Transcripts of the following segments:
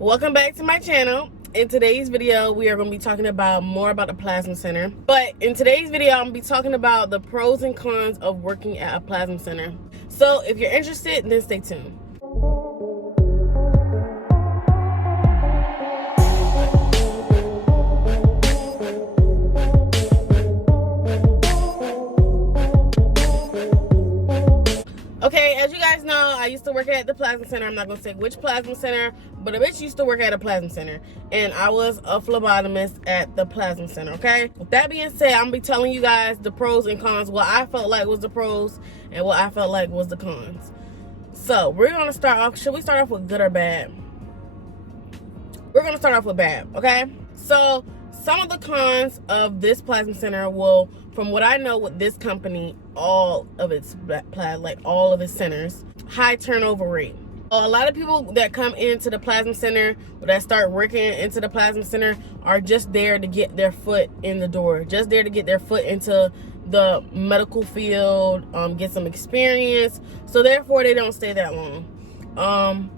Welcome back to my channel. In today's video, we are going to be talking about more about the plasma center. But in today's video, I'm going to be talking about the pros and cons of working at a plasma center. So if you're interested, then stay tuned. Okay, as you guys know, I used to work at the plasma center. I'm not going to say which plasma center, but a bitch used to work at a plasma center. And I was a phlebotomist at the plasma center, okay? With that being said, I'm going to be telling you guys the pros and cons, what I felt like was the pros and what I felt like was the cons. So, we're going to start off, should we start off with good or bad? We're going to start off with bad, okay? So, some of the cons of this plasma center will, from what I know with this company, all of its centers, high turnover rate. A lot of people that come into the plasma center or that start working into the plasma center are just there to get their foot in the door, just there to get their foot into the medical field, get some experience. So therefore, they don't stay that long.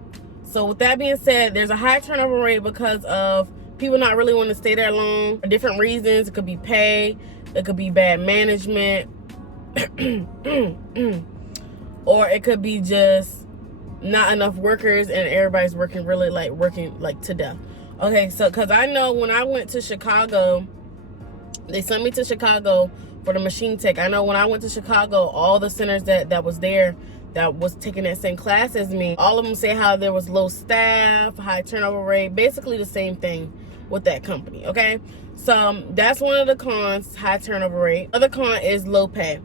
So with that being said, there's a high turnover rate because of people not really want to stay there long for different reasons. It could be pay, it could be bad management, or it could be just not enough workers and everybody's working to death. Okay, so because I know when I went to Chicago, they sent me to Chicago for the machine tech. I know when I went to Chicago, all the centers that was there that was taking that same class as me, all of them say how there was low staff, high turnover rate, basically the same thing with that company, okay? So that's one of the cons, high turnover rate. Other con is low pay.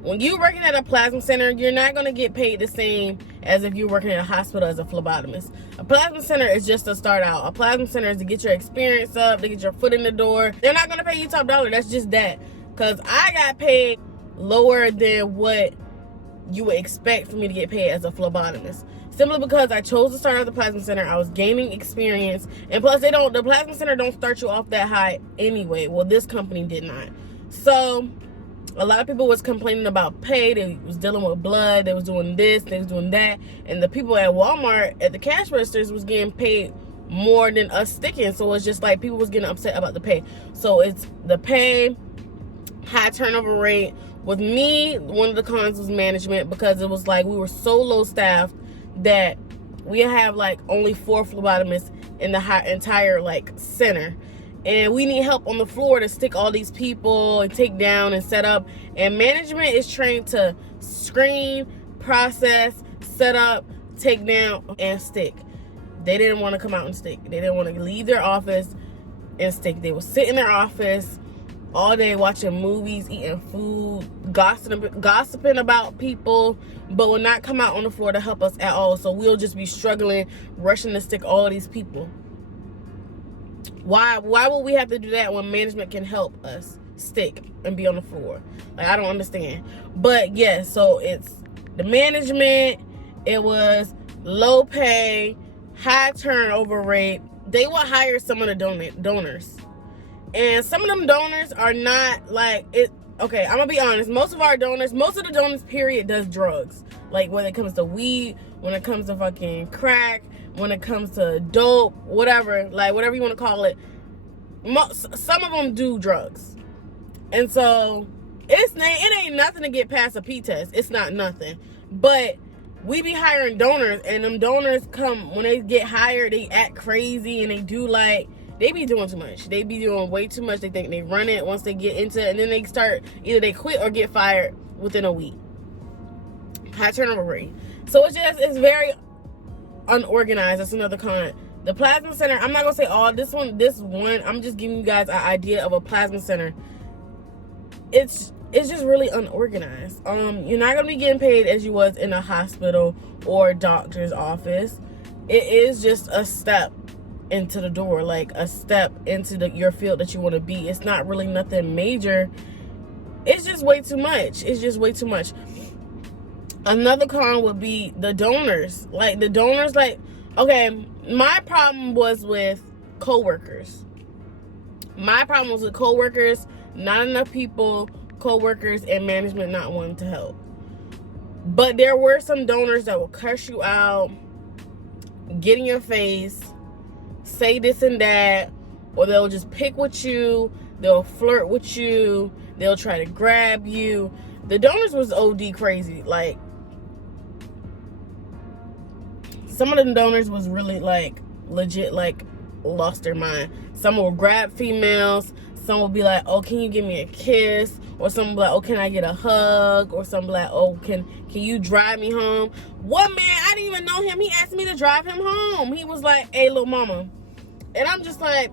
When you're working at a plasma center, you're not going to get paid the same as if you're working at a hospital as a phlebotomist. A plasma center is just to start out. A plasma center is to get your experience up, to get your foot in the door. They're not going to pay you top dollar. That's just that. Because I got paid lower than what you would expect for me to get paid as a phlebotomist. Simply because I chose to start at the plasma center. I was gaining experience. And plus, the plasma center don't start you off that high anyway. Well, this company did not. So a lot of people was complaining about pay. They was dealing with blood. They was doing this. They was doing that. And the people at Walmart at the cash registers was getting paid more than us sticking. So it's just like people was getting upset about the pay. So it's the pay, high turnover rate. With me, one of the cons was management, because it was like we were so low staffed that we have like only 4 phlebotomists in the entire like center. And we need help on the floor to stick all these people and take down and set up. And management is trained to screen, process, set up, take down, and stick. They didn't want to come out and stick. They didn't want to leave their office and stick. They would sit in their office all day watching movies, eating food, gossiping about people, but will not come out on the floor to help us at all. So we'll just be struggling, rushing to stick all these people. Why would we have to do that when management can help us stick and be on the floor? Like, I don't understand. But yeah, so it's the management, it was low pay, high turnover rate. They will hire some of the donors. And some of them donors are not like it. Okay, I'm gonna be honest. Most of the donors, period, does drugs. Like when it comes to weed, when it comes to fucking crack, when it comes to dope, whatever, like whatever you want to call it. Some of them do drugs, and so it ain't nothing to get past a P test. It's not nothing, but we be hiring donors, and them donors come when they get hired, they act crazy and they be doing too much. They be doing way too much. They think they run it once they get into it, and then they start, either they quit or get fired within a week. High turnover rate. So it's very unorganized. That's another con. The plasma center, I'm not going to say all, this one, I'm just giving you guys an idea of a plasma center. It's just really unorganized. You're not going to be getting paid as you was in a hospital or doctor's office. It is just a step into the door, like a step into your field that you want to be. It's not really nothing major. It's just way too much. Another con would be the donors. Okay, my problem was with co-workers. Not enough people, co-workers, and management not wanting to help. But there were some donors that will cuss you out, get in your face, say this and that, or they'll just pick with you, they'll flirt with you, they'll try to grab you. The donors was OD crazy. Like, some of the donors was really like legit, like lost their mind. Some will grab females, some will be like, oh, can you give me a kiss? Or some will be like, oh, can I get a hug? Or some will be like, oh, can you drive me home? One man, I didn't even know him, he asked me to drive him home. He was like, hey, little mama. And I'm just like,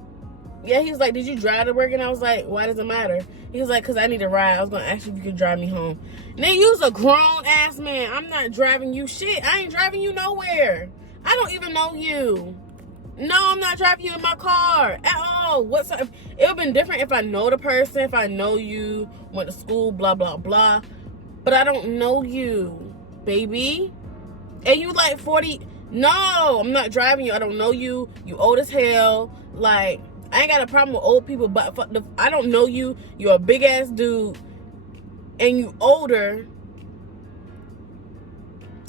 yeah. He was like, did you drive to work? And I was like, why does it matter? He was like, because I need a ride. I was going to ask you if you could drive me home. And then you was a grown ass man. I'm not driving you shit. I ain't driving you nowhere. I don't even know you. No, I'm not driving you in my car at all. It would have been different if I know the person, if I know you, went to school, blah, blah, blah. But I don't know you, baby. And you like 40. No, I'm not driving you. I don't know you. You old as hell. Like, I ain't got a problem with old people, but I don't know you. You're a big ass dude, and you older.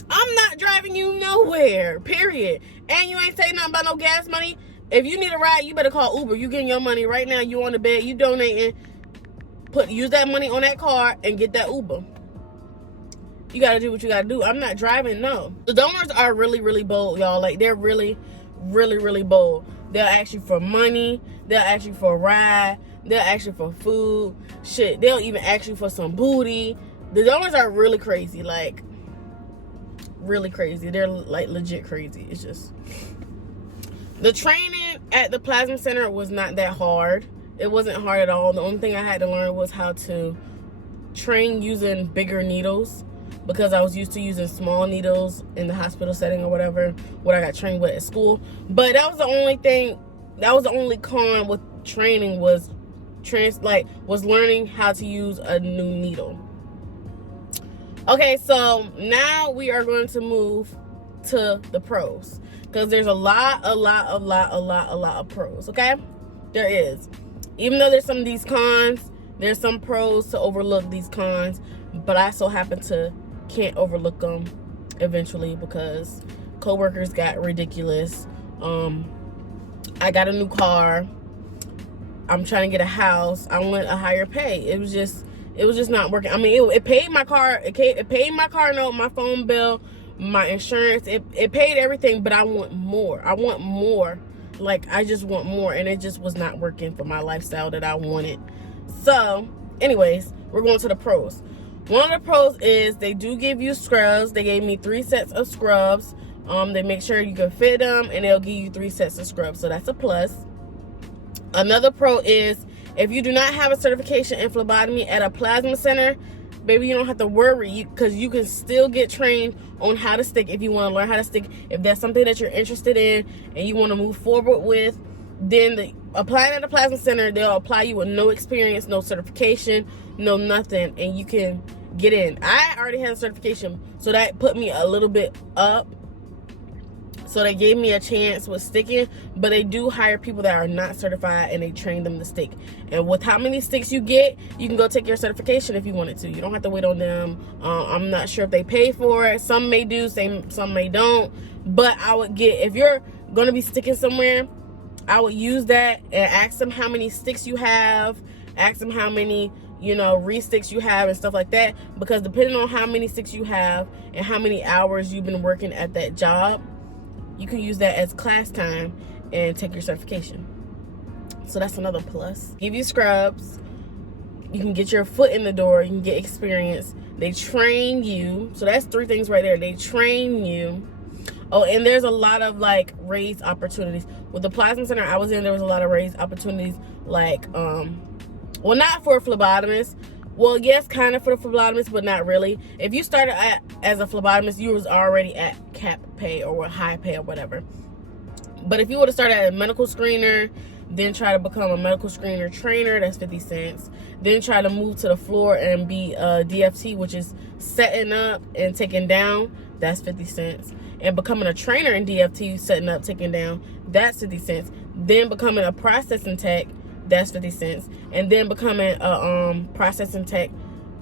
I'm not driving you nowhere, period. And you ain't saying nothing about no gas money. If you need a ride, you better call Uber. You getting your money right now. You on the bed. You donating. Use that money on that car and get that Uber. You got to do what you got to do. I'm not driving, no. The donors are really, really bold, y'all. Like, they're really, really, really bold. They'll ask you for money. They'll ask you for a ride. They'll ask you for food. Shit, they'll even ask you for some booty. The donors are really crazy. Like, really crazy. They're, like, legit crazy. It's just... The training at the plasma center was not that hard. It wasn't hard at all. The only thing I had to learn was how to train using bigger needles, because I was used to using small needles in the hospital setting or whatever, what I got trained with at school. But that was the only thing, that was the only con with training, was learning how to use a new needle. Okay, so now we are going to move to the pros, because there's a lot of pros, okay? There is. Even though there's some of these cons, there's some pros to overlook these cons, but I so happen to can't overlook them eventually, because coworkers got ridiculous. I got a new car. I'm trying to get a house. I want a higher pay. It was just not working. I mean, it paid my car. It paid my car note, my phone bill, my insurance. It paid everything, but I want more. I want more. Like, I just want more, and it just was not working for my lifestyle that I wanted. So, anyways, we're going to the pros. One of the pros is they do give you scrubs. They gave me 3 sets of scrubs. They make sure you can fit them, and they'll give you 3 sets of scrubs. So that's a plus. Another pro is if you do not have a certification in phlebotomy at a plasma center, baby, you don't have to worry, because you can still get trained on how to stick if you want to learn how to stick. If that's something that you're interested in and you want to move forward with, then applying at the plasma center, they'll apply you with no experience, no certification, no nothing, and you can get in. I already had a certification, so that put me a little bit up. So they gave me a chance with sticking, but they do hire people that are not certified, and they train them to stick. And with how many sticks you get, you can go take your certification if you wanted to. You don't have to wait on them. I'm not sure if they pay for it. Some may do, some may don't. But I would get, if you're going to be sticking somewhere, I would use that and ask them how many sticks you have, ask them how many, re-sticks you have and stuff like that. Because depending on how many sticks you have and how many hours you've been working at that job, you can use that as class time and take your certification. So that's another plus. Give you scrubs. You can get your foot in the door. You can get experience. They train you. So that's 3 things right there. They train you. Oh, and there's a lot of, like, raised opportunities. With the plasma center I was in, there was a lot of raised opportunities. Like, well, not for phlebotomists. Well, yes, kind of for the phlebotomist, but not really. If you started as a phlebotomist, you was already at cap pay or high pay or whatever. But if you would have started as a medical screener, then try to become a medical screener trainer, that's 50 cents. Then try to move to the floor and be a DFT, which is setting up and taking down, that's 50 cents. And becoming a trainer in DFT, setting up, taking down, that's 50 cents. Then becoming a processing tech, that's 50 cents. And then becoming a processing tech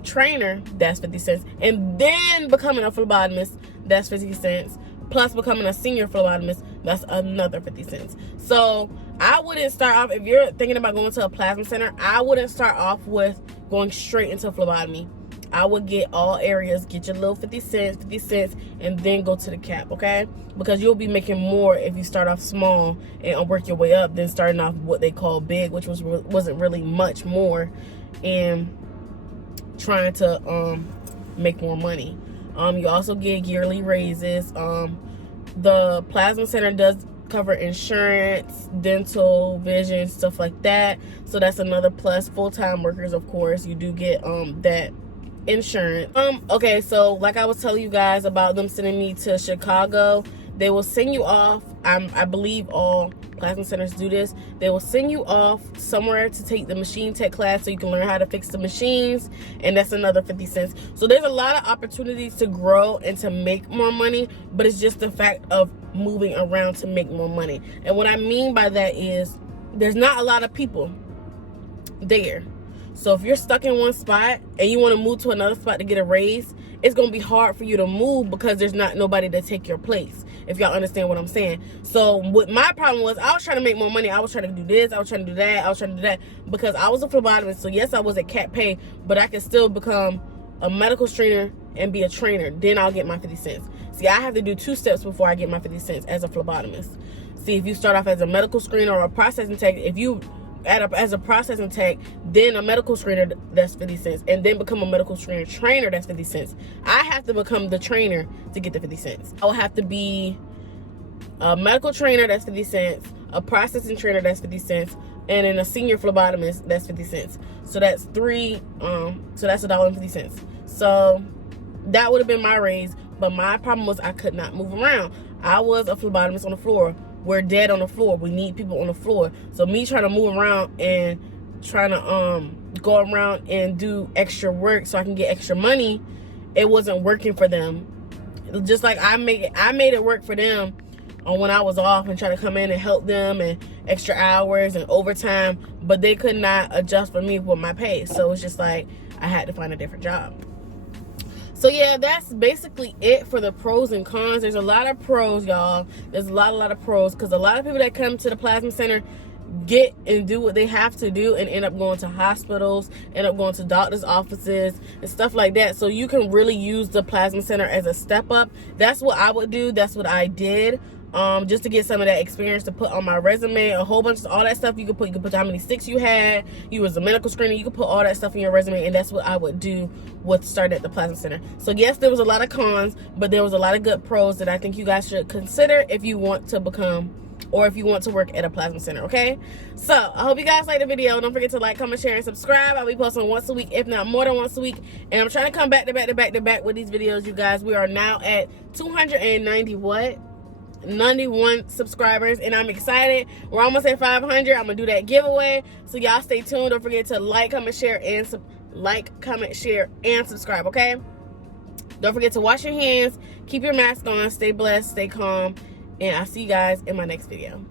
trainer, that's 50 cents. And then becoming a phlebotomist, that's 50 cents. Plus becoming a senior phlebotomist, That's another 50 cents. So I wouldn't start off, if you're thinking about going to a plasma center, I wouldn't start off with going straight into phlebotomy. I would get all areas, get your little 50 cents, and then go to the cap, okay? Because you'll be making more if you start off small and work your way up than starting off what they call big, which wasn't really much more, and trying to make more money. You also get yearly raises. The plasma center does cover insurance, dental, vision, stuff like that. So that's another plus. Full-time workers, of course, you do get that insurance. Okay, so like I was telling you guys about them sending me to Chicago, they will send you off. I believe all plasma centers do this. They will send you off somewhere to take the machine tech class so you can learn how to fix the machines, and that's another 50 cents. So there's a lot of opportunities to grow and to make more money, but it's just the fact of moving around to make more money. And what I mean by that is there's not a lot of people there. So if you're stuck in one spot and you want to move to another spot to get a raise, it's going to be hard for you to move because there's not nobody to take your place, if y'all understand what I'm saying. So what my problem was, I was trying to make more money. I was trying to do this, I was trying to do that, I was trying to do that, because I was a phlebotomist. So yes, I was at cap pay, but I could still become a medical trainer and be a trainer. Then I'll get my 50 cents. See, I have to do 2 steps before I get my 50 cents as a phlebotomist. See, if you start off as a medical screener or a processing tech, if you as a processing tech, then a medical screener, that's 50 cents, and then become a medical screener trainer, that's 50 cents. I have to become the trainer to get the 50 cents. I will have to be a medical trainer, that's 50 cents, a processing trainer, that's 50 cents, and then a senior phlebotomist, that's 50 cents. So that's three, so that's $1.50. So that would have been my raise, but my problem was I could not move around. I was a phlebotomist on the floor. We're dead on the floor. We need people on the floor. So me trying to move around and trying to go around and do extra work so I can get extra money, it wasn't working for them. Just like I made it work for them on when I was off and try to come in and help them and extra hours and overtime, but they could not adjust for me with my pay. So it's just like I had to find a different job. So yeah, that's basically it for the pros and cons. There's a lot of pros, y'all. There's a lot of pros, because a lot of people that come to the plasma center get and do what they have to do and end up going to hospitals, end up going to doctors' offices and stuff like that. So you can really use the plasma center as a step up. That's what I would do. That's what I did. Just to get some of that experience to put on my resume, a whole bunch of all that stuff you could put how many sticks you had, you was a medical screener, you could put all that stuff in your resume, and that's what I would do with starting at the plasma center. So yes, there was a lot of cons, but there was a lot of good pros that I think you guys should consider if you want to become, or if you want to work at a plasma center, okay? So I hope you guys liked the video. Don't forget to like, comment, share, and subscribe. I'll be posting once a week, if not more than once a week, and I'm trying to come back to back with these videos, you guys. We are now at 91 subscribers, and I'm excited. We're almost at 500. I'm gonna do that giveaway, so y'all stay tuned. Don't forget to like, comment, share, and subscribe, okay? Don't forget to wash your hands, keep your mask on, stay blessed, stay calm, and I'll see you guys in my next video.